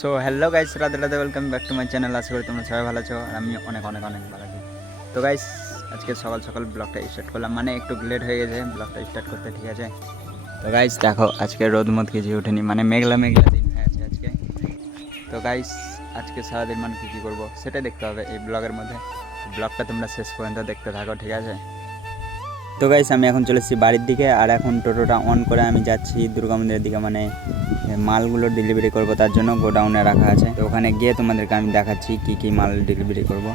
So hello guys, Radhe Radhe, welcome back to my channel. আশা করি তোমরা সবাই ভালো আছো আর আমি অনেক অনেক অনেক ভালো আছি। তো গাইস, আজকে সকাল সকাল ব্লগটা স্টার্ট করলাম, মানে একটু লেট হয়ে গেছে ব্লগটা স্টার্ট করতে, ঠিক আছে। তো গাইস দেখো, আজকে রোদ মত কিছু ওঠেনি, মানে মেঘলা মেঘলা দিন হয়ে আছে আজকে। তো গাইস, আজকে সারাদিন মানে কী করবো সেটাই দেখতে হবে এই ব্লগের মধ্যে। ব্লগটা তোমরা শেষ পর্যন্ত দেখতে থাকো, ঠিক আছে। তো গাইস, আমি এখন চলে এসেছি বাড়ির দিকে, আর এখন টোটোটা অন করে আমি যাচ্ছি দুর্গা মন্দিরের দিকে, মানে মালগুলো ডেলিভারি করব, তার জন্য গোডাউনে রাখা আছে। তো ওখানে গিয়ে তোমাদেরকে আমি দেখাচ্ছি কি কি মাল ডেলিভারি করব।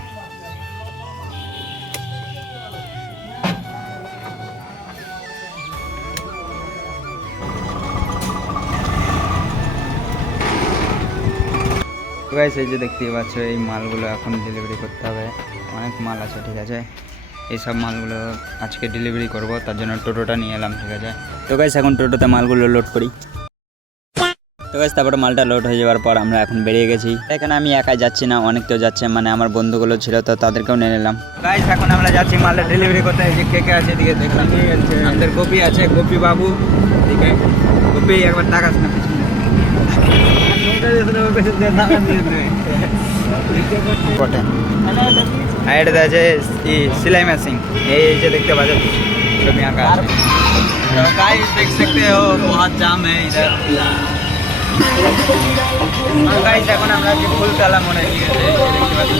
তো গাইস, এই যে দেখতেই পাচ্ছ, এই মালগুলো এখন ডেলিভারি করতে হবে। অনেক মাল আছে, ঠিক আছে। এইসব মালগুলো আজকে ডেলিভারি করব, তার জন্য টোটোটা নিয়ে এলাম, ঠিক আছে। তো গাইস, এখন টোটোতে মালগুলো লোড করি। তো গাইস, তারপরে মালটা লোড হয়ে যাওয়ার পর আমরা এখন বেরিয়ে গেছি। এখানে আমি একাই যাচ্ছি না, অনেক কেউ যাচ্ছে, মানে আমার বন্ধুগুলো ছিল, তো তাদেরকেও নিয়ে নিলাম। গাইস, এখন আমরা যাচ্ছি মালটা ডেলিভারি করতে। যে কে কে আছে এদিকে দেখলাম, আমাদের গোপী আছে, গোপী বাবু এদিকে। গোপী, একবার তাকাস না পিছনে। আর এটা আছে सिलाई मशीन, এই যে দেখতে পাচ্ছ ছবি আঁকা আছে। तो गाइस देख सकते हो बहुत जाम है इधर। और गाइस, এখন আমরা যে ফুলতলা মনে গিয়েছে, দেখতে পাচ্ছ।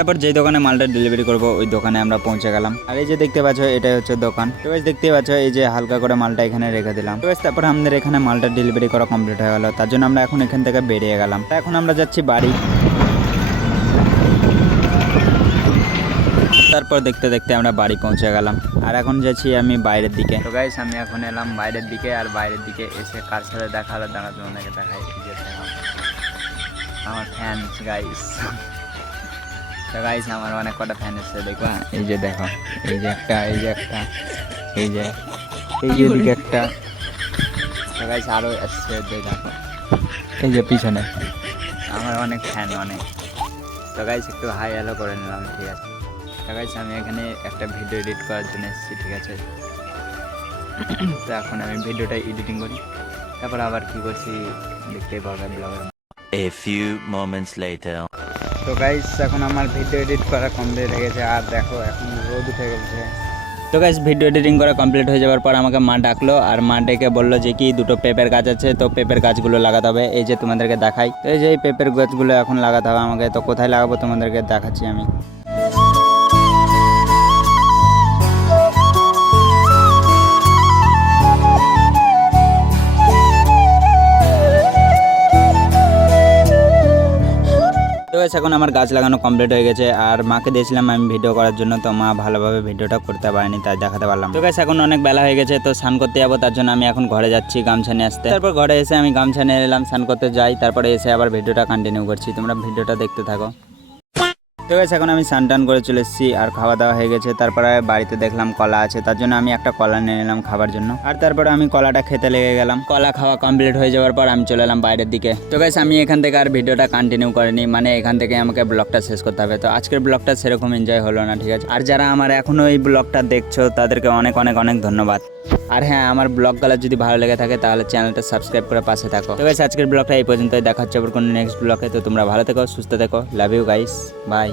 তারপর যেই দোকানে মালটা ডেলিভারি করব ওই দোকানে আমরা পৌঁছে গেলাম। আর এই যে দেখতে পাচ্ছ, এটাই হচ্ছে দোকান। তো গাইস, দেখতে পাচ্ছ এই যে হালকা করে মালটা এখানে রেখে দিলাম। তো গাইস, তারপর আমাদের এখানে মালটা ডেলিভারি করা কমপ্লিট হয়ে গেল, তার জন্য আমরা এখন এখান থেকে বেরিয়ে গেলাম। এখন আমরা যাচ্ছি বাড়ি। তারপর দেখতে দেখতে আমরা বাড়ি পৌঁছে গেলাম, আর এখন যাচ্ছি আমি বাইরের দিকে। তো গাইস, আমি এখন এলাম বাইরের দিকে, আর বাইরের দিকে এসে কার সাথে দেখা হলো দাঁড়া তোমাদেরকে দেখাই। আমার ফ্যান্স গাইস। তো গাইস, আমার অনেক কটা ফ্যান এসছে, দেখবা। এই যে দেখো, এই যে একটা, এই যে একটা, এই যে দিকে একটা। তো গাইস, আরও এসছে, দেখো এই যে পিছনে। আমার অনেক ফ্যান, অনেক। তো গাইস, একটু হাই হ্যালো করে নিলাম, ঠিক আছে। তো গাইস, আমি এখানে একটা ভিডিও এডিট করার জন্য এসেছি, ঠিক আছে। তো এখন আমি ভিডিওটা এডিটিং করি, তারপর আবার কি করছি দেখতেই পাবে ব্লগে। A few moments later. তো গাইস, এখন আমার ভিডিও এডিট করা কমপ্লিট হয়ে গেছে, আর দেখো এখন রোদ উঠে গেছে। তো গাইস, ভিডিও এডিটিং করা কমপ্লিট হয়ে যাওয়ার পর আমাকে মা ডাকলো, আর মা ডেকে বললো যে কি দুটো পেঁপের গাছ আছে, তো পেঁপের গাছগুলো লাগাতে হবে। এই যে তোমাদেরকে দেখাই, তো এই যে এই পেঁপের গাছগুলো এখন লাগাতে হবে আমাকে। তো কোথায় লাগাবো তোমাদেরকে দেখাচ্ছি আমি। তো গাইস, এখন আমার গাছ লাগানো কমপ্লিট হয়ে গেছে, আর মাকে দিয়েছিলাম আমি ভিডিও করার জন্য, তো মা ভালোভাবে ভিডিওটা করতে পারেনি, তাই দেখাতে পারলাম। তো গাইস, এখন অনেক বেলা হয়ে গেছে, তো স্নান করতে যাবো, তার জন্য আমি এখন ঘরে যাচ্ছি গামছা নিয়ে আসতে। তারপর ঘরে এসে আমি গামছা নিয়ে এলাম, স্নান করতে যাই, তারপরে এসে আবার ভিডিওটা কন্টিনিউ করছি। তোমরা ভিডিওটা দেখতে থাকো। তো গাইস, এখন আমি স্নান টান করে চলে এসেছি, আর খাওয়া দাওয়া হয়ে গেছে। তারপরে বাড়িতে দেখলাম কলা আছে, তার জন্য আমি একটা কলা নিয়ে নিলাম খাবার জন্য। আর তারপরে আমি কলাটা খেতে লেগে গেলাম। কলা খাওয়া কমপ্লিট হয়ে যাওয়ার পর আমি চলে এলাম বাইরের দিকে। তো গাইস, আমি এখান থেকে আর ভিডিওটা কন্টিনিউ করিনি, মানে এখান থেকে আমাকে ব্লগটা শেষ করতে হবে। তো আজকের ব্লগটা সেরকম এনজয় হলো না, ঠিক আছে। আর যারা আমার এখনো এই ব্লগটা দেখছো তাদেরকে অনেক অনেক অনেক ধন্যবাদ। আর হ্যাঁ, আমার ব্লগগুলো যদি ভালো লেগে থাকে তাহলে চ্যানেলটা সাবস্ক্রাইব করে পাশে থাকো। তো গাইস, আজকের ব্লগটা এই পর্যন্তই, দেখা হচ্ছে আবার কোনো নেক্সট ব্লগে। তো তোমরা ভালো থেকো, সুস্থ থেকো, লাভ ইউ গাইস, বাই।